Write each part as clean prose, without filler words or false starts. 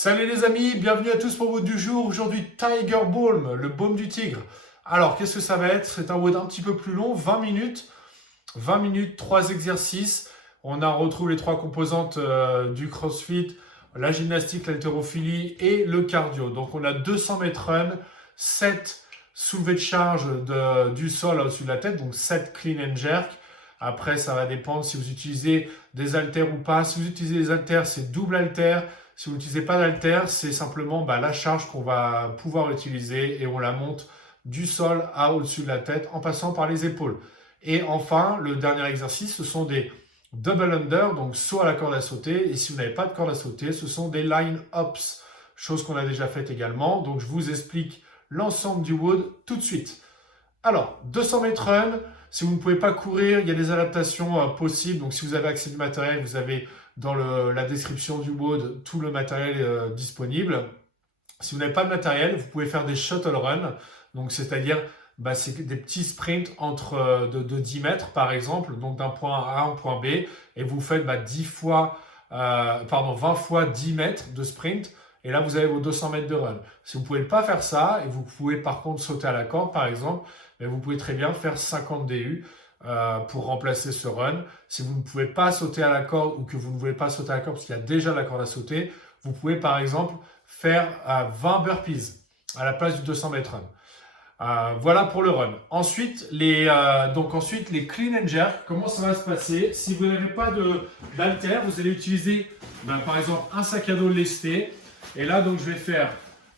Salut les amis, bienvenue à tous pour le WOD du jour. Aujourd'hui, Tiger Balm, le baume du tigre. Alors, qu'est-ce que ça va être? C'est un WOD un petit peu plus long, 20 minutes. 20 minutes, 3 exercices. On retrouve les trois composantes du CrossFit, la gymnastique, l'haltérophilie et le cardio. Donc, on a 200 mètres run, 7 soulevés de charge du sol au-dessus de la tête, donc 7 clean and jerk. Après, ça va dépendre si vous utilisez des haltères ou pas. Si vous utilisez des haltères, c'est double haltère. Si vous n'utilisez pas d'haltère, c'est simplement la charge qu'on va pouvoir utiliser et on la monte du sol à au-dessus de la tête en passant par les épaules. Et enfin, le dernier exercice, ce sont des double under, donc saut à la corde à sauter. Et si vous n'avez pas de corde à sauter, ce sont des line ups, chose qu'on a déjà faite également. Donc je vous explique l'ensemble du WOD tout de suite. Alors, 200 mètres run, si vous ne pouvez pas courir, il y a des adaptations possibles. Donc si vous avez accès du matériel, vous avez dans la description du WOD tout le matériel disponible. Si vous n'avez pas de matériel, vous pouvez faire des shuttle run. Donc c'est-à-dire c'est des petits sprints de 10 mètres par exemple, donc d'un point A à un point B, et vous faites 20 fois 10 mètres de sprint, et là vous avez vos 200 mètres de run. Si vous ne pouvez pas faire ça, et vous pouvez par contre sauter à la corde par exemple, mais vous pouvez très bien faire 50 DU pour remplacer ce run. Si vous ne pouvez pas sauter à la corde ou que vous ne voulez pas sauter à la corde parce qu'il y a déjà la corde à sauter, vous pouvez par exemple faire 20 burpees à la place du 200 mètres run. Voilà pour le run. Ensuite, les clean and jerk, comment ça va se passer? Si vous n'avez pas d'haltère, vous allez utiliser par exemple un sac à dos lesté. Et là, donc, je vais faire,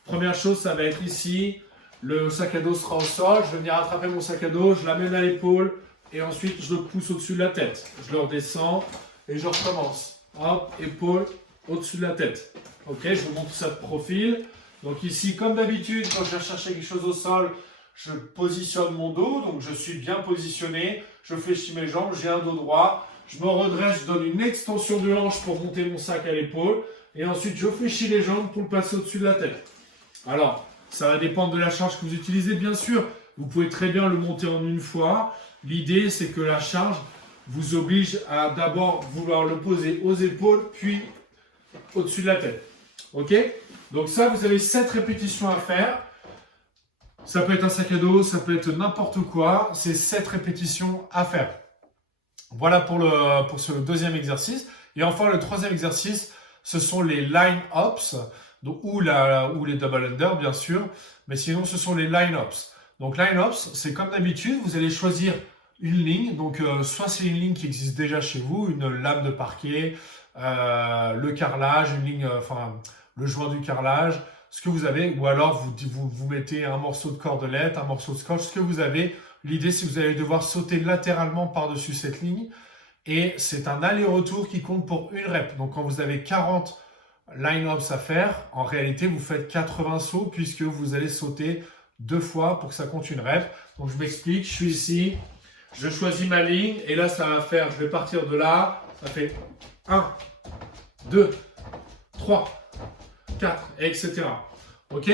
première chose, ça va être ici, le sac à dos sera au sol, je vais venir attraper mon sac à dos, je l'amène à l'épaule et ensuite je le pousse au-dessus de la tête. Je le redescends et je recommence. Hop, épaule au-dessus de la tête. Ok, je vous montre ça de profil. Donc ici, comme d'habitude, quand je vais chercher quelque chose au sol, je positionne mon dos, donc je suis bien positionné, je fléchis mes jambes, j'ai un dos droit, je me redresse, je donne une extension de hanche pour monter mon sac à l'épaule, et ensuite je fléchis les jambes pour le passer au-dessus de la tête. Alors, ça va dépendre de la charge que vous utilisez, bien sûr. Vous pouvez très bien le monter en une fois. L'idée, c'est que la charge vous oblige à d'abord vouloir le poser aux épaules, puis au-dessus de la tête. Ok? Donc ça, vous avez 7 répétitions à faire. Ça peut être un sac à dos, ça peut être n'importe quoi. C'est 7 répétitions à faire. Voilà pour ce deuxième exercice. Et enfin, le troisième exercice, ce sont les line-ups. Ou les double under, bien sûr. Mais sinon, ce sont les line-ups. Donc, line-ups, c'est comme d'habitude, vous allez choisir une ligne. Donc, soit c'est une ligne qui existe déjà chez vous, une lame de parquet, le carrelage, une ligne, le joint du carrelage, ce que vous avez. Ou alors, vous mettez un morceau de cordelette, un morceau de scotch, ce que vous avez. L'idée, c'est que vous allez devoir sauter latéralement par-dessus cette ligne. Et c'est un aller-retour qui compte pour une rep. Donc, quand vous avez 40 line-ups à faire, en réalité, vous faites 80 sauts puisque vous allez sauter 2 fois pour que ça compte une rep. Donc, je m'explique, je suis ici, je choisis ma ligne et là, ça va faire, je vais partir de là, ça fait 1, 2, 3, 4, etc. Ok?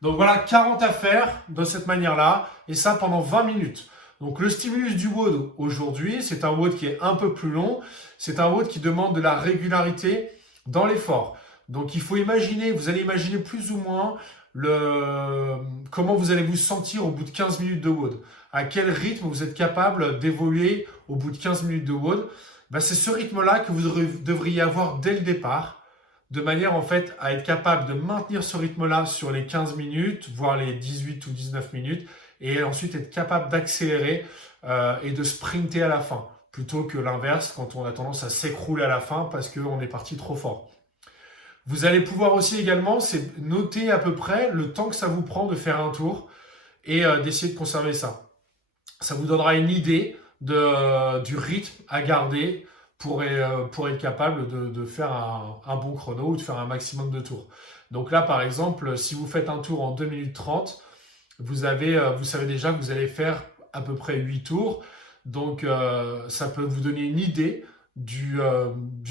Donc, voilà, 40 à faire de cette manière-là et ça pendant 20 minutes. Donc, le stimulus du WOD aujourd'hui, c'est un WOD qui est un peu plus long. C'est un WOD qui demande de la régularité dans l'effort. Donc il faut imaginer, vous allez imaginer plus ou moins comment vous allez vous sentir au bout de 15 minutes de WOD. À quel rythme vous êtes capable d'évoluer au bout de 15 minutes de WOD. C'est ce rythme-là que vous devriez avoir dès le départ, de manière en fait à être capable de maintenir ce rythme-là sur les 15 minutes, voire les 18 ou 19 minutes, et ensuite être capable d'accélérer et de sprinter à la fin, plutôt que l'inverse, quand on a tendance à s'écrouler à la fin parce qu'on est parti trop fort. Vous allez pouvoir aussi également noter à peu près le temps que ça vous prend de faire un tour et d'essayer de conserver ça. Ça vous donnera une idée du rythme à garder pour être capable de faire un bon chrono ou de faire un maximum de tours. Donc là, par exemple, si vous faites un tour en 2 minutes 30, vous savez déjà que vous allez faire à peu près 8 tours. Donc, ça peut vous donner une idée du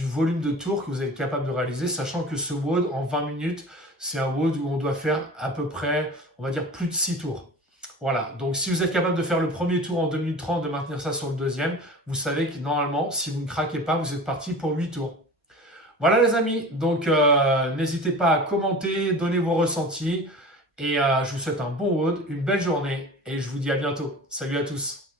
volume de tours que vous êtes capable de réaliser, sachant que ce WOD, en 20 minutes, c'est un WOD où on doit faire à peu près, on va dire, plus de 6 tours. Voilà, donc si vous êtes capable de faire le premier tour en 2 minutes 30, de maintenir ça sur le deuxième, vous savez que normalement, si vous ne craquez pas, vous êtes parti pour 8 tours. Voilà les amis, donc n'hésitez pas à commenter, donner vos ressentis et je vous souhaite un bon WOD, une belle journée et je vous dis à bientôt. Salut à tous.